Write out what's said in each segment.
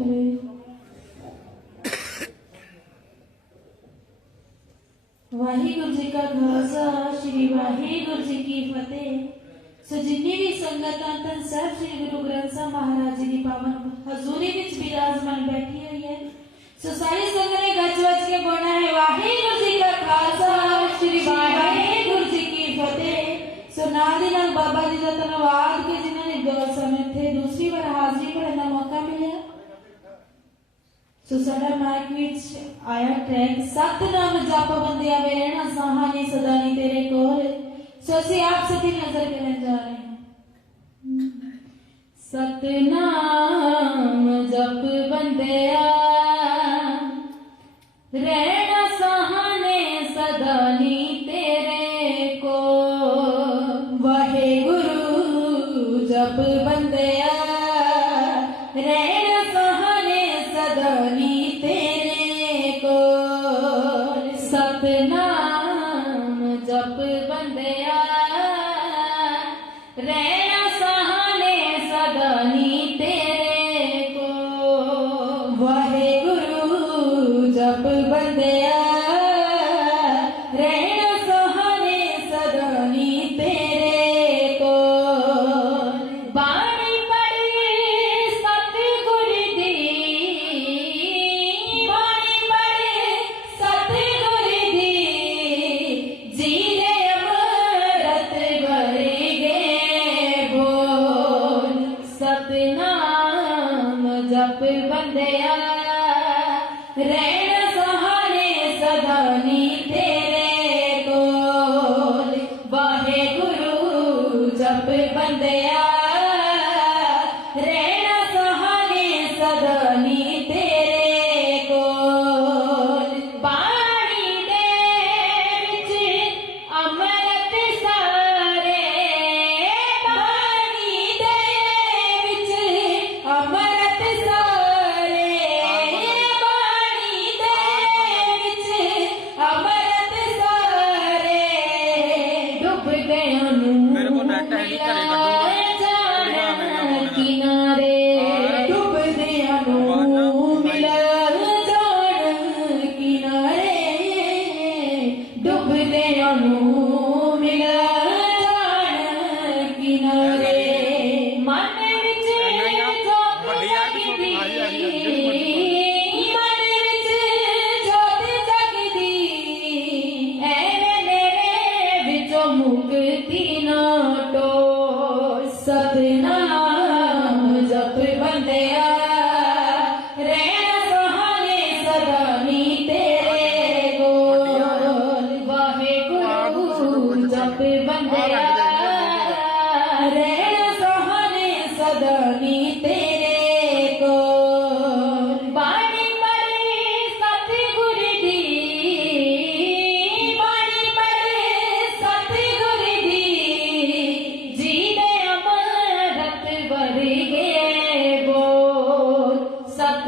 हमें वाहिगुरु जी का खालसा श्री वाहिगुरु जी की फतेह। सो जिन्नी भी संगत अंतन सब श्री गुरु ग्रंथ साहब महाराज जी की पावन हजूरी विच विराजमान बैठी हुई है। सो सारी संगत ने गज के बोला ਸੋ ਸਾਡਾ ਮਾਇਕ ਵਿੱਚ ਆਇਆ ਟ੍ਰੈਕ ਸਤਨਾਮ ਜਪ ਬੰਦਿਆ ਵੇ ਰਹਿਣਾ ਸਾਹਾਂ ਨੇ ਸਦਾ ਨਹੀਂ ਤੇਰੇ ਕੋਲ ਸੋ ਅਸੀਂ ਆਪ ਸਦੀ ਨਜ਼ਰ ਕਰਨ ਜਾ ਰਹੇ ਹਾਂ ਸਤਨਾਮ ਜਪ ਬੰਦਿਆ Then नाम जप बंदया रहना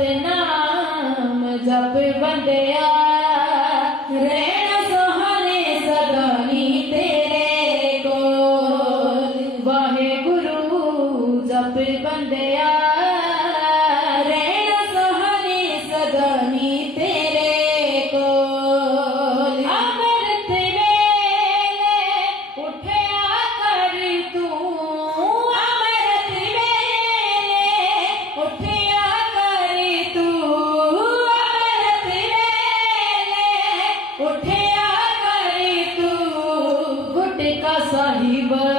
ਨਾਮ ਜਪ ਬੰਦਿਆ साहिबा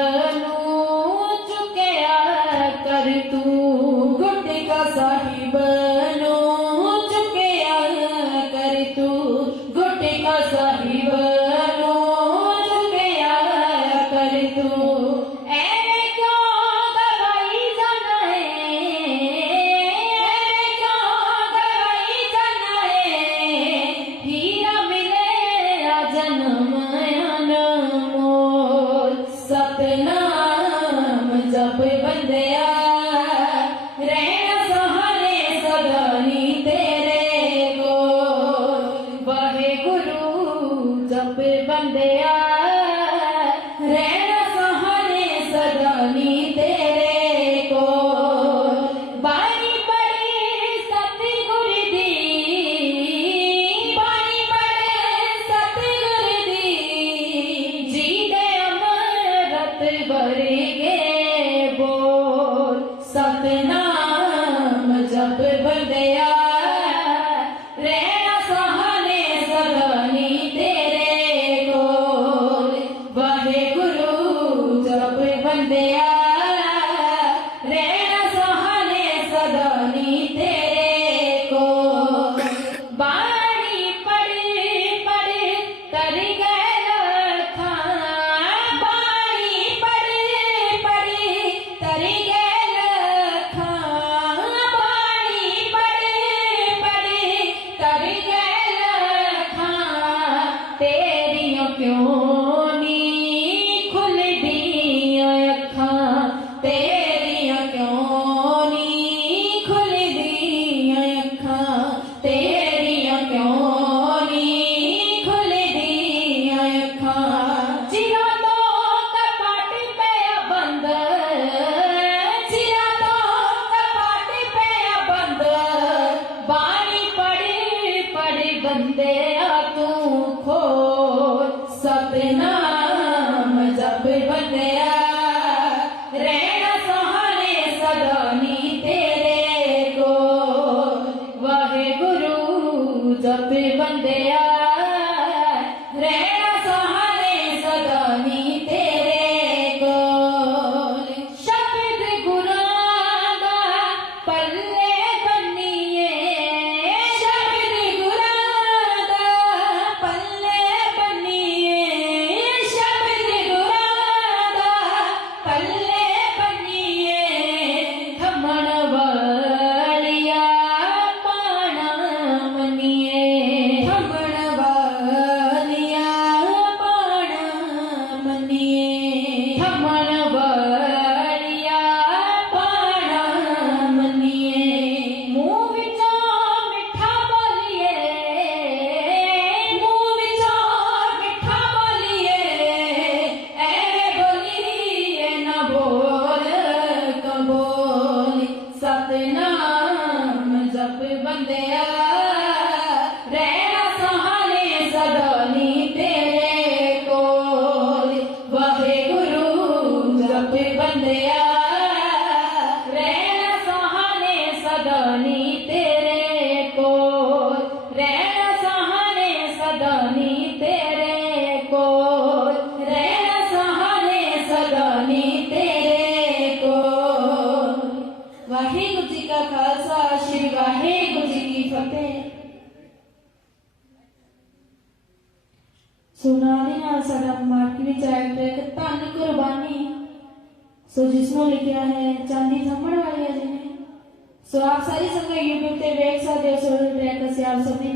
hablar sobre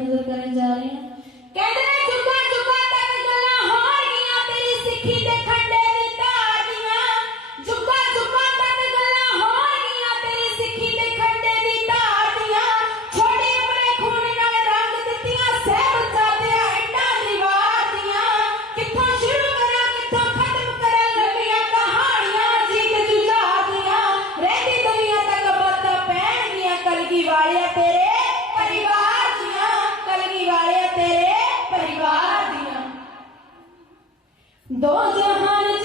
Subhanallah.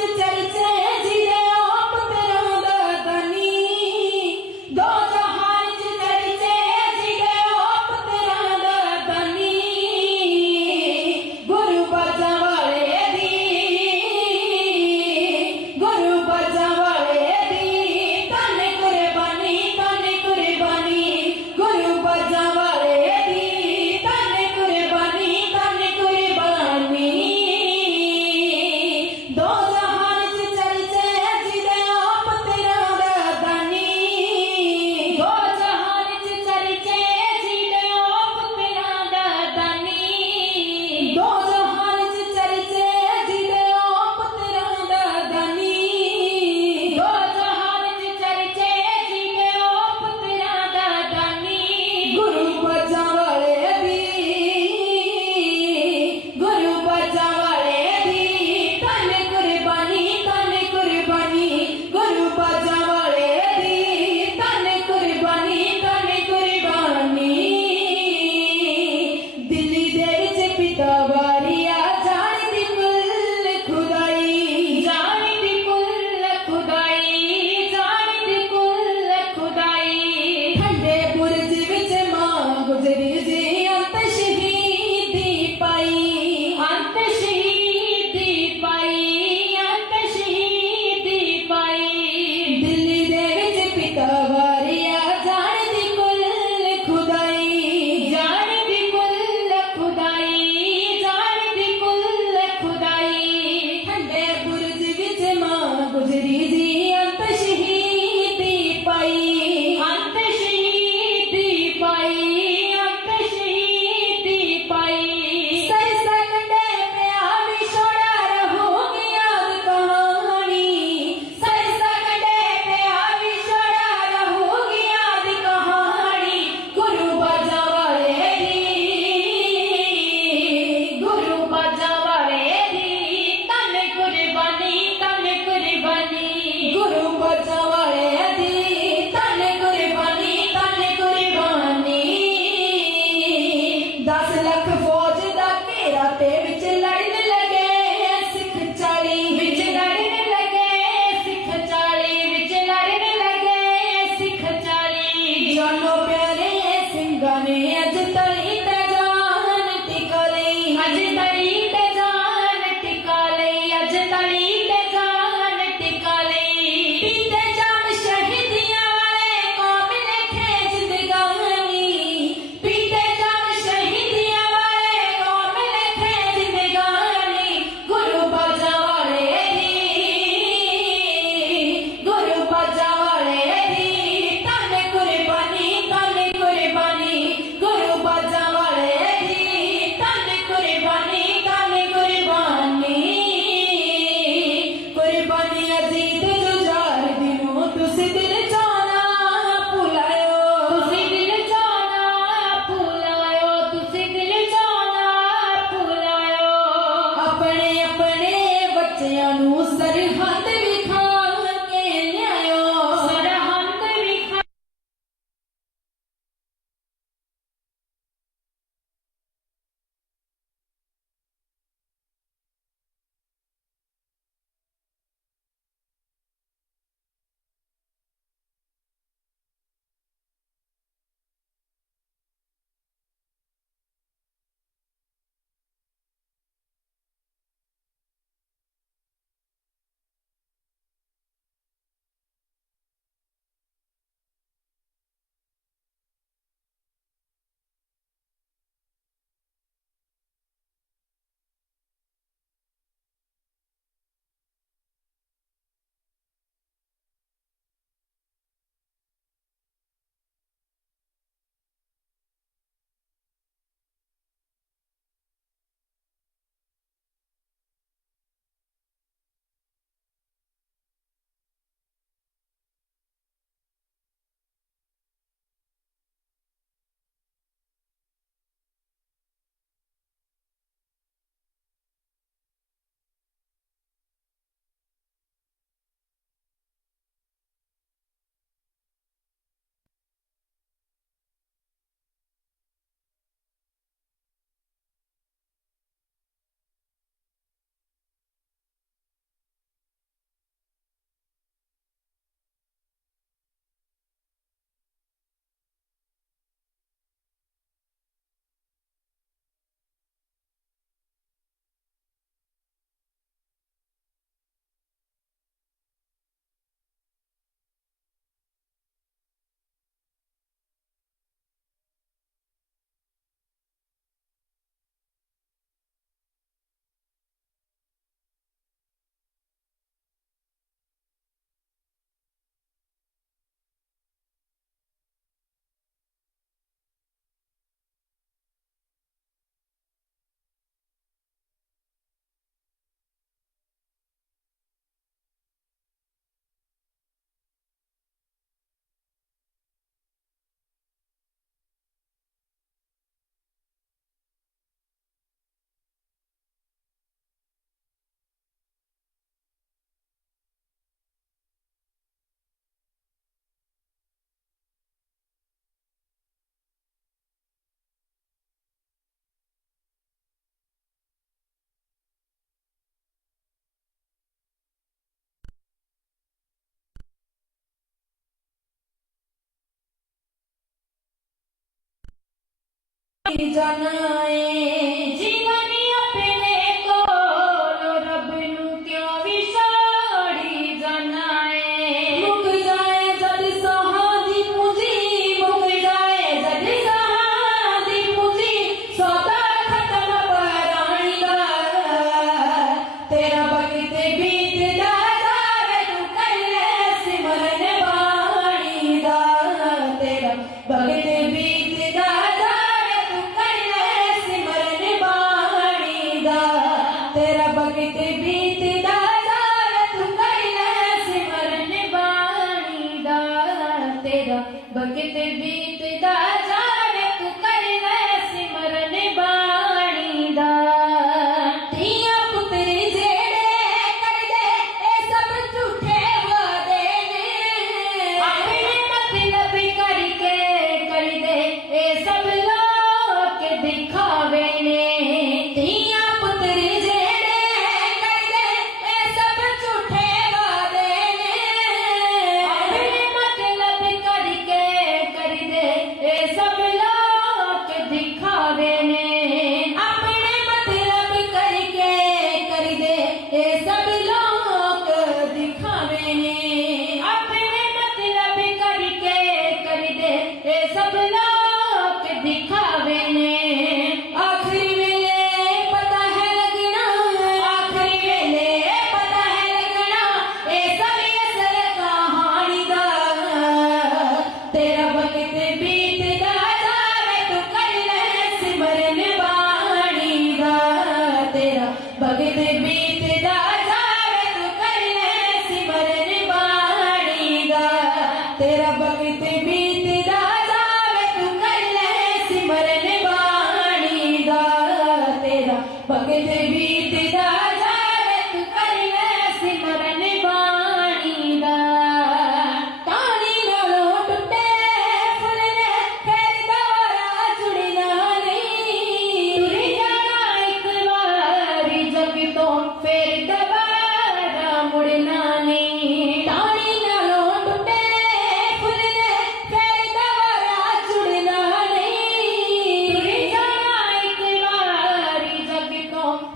জানায়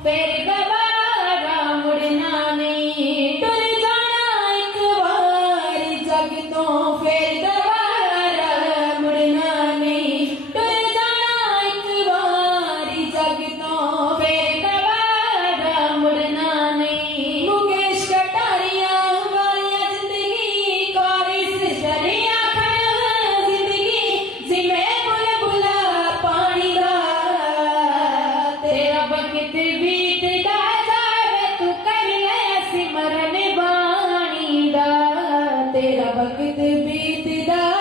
perene तेरा भगत बीतदा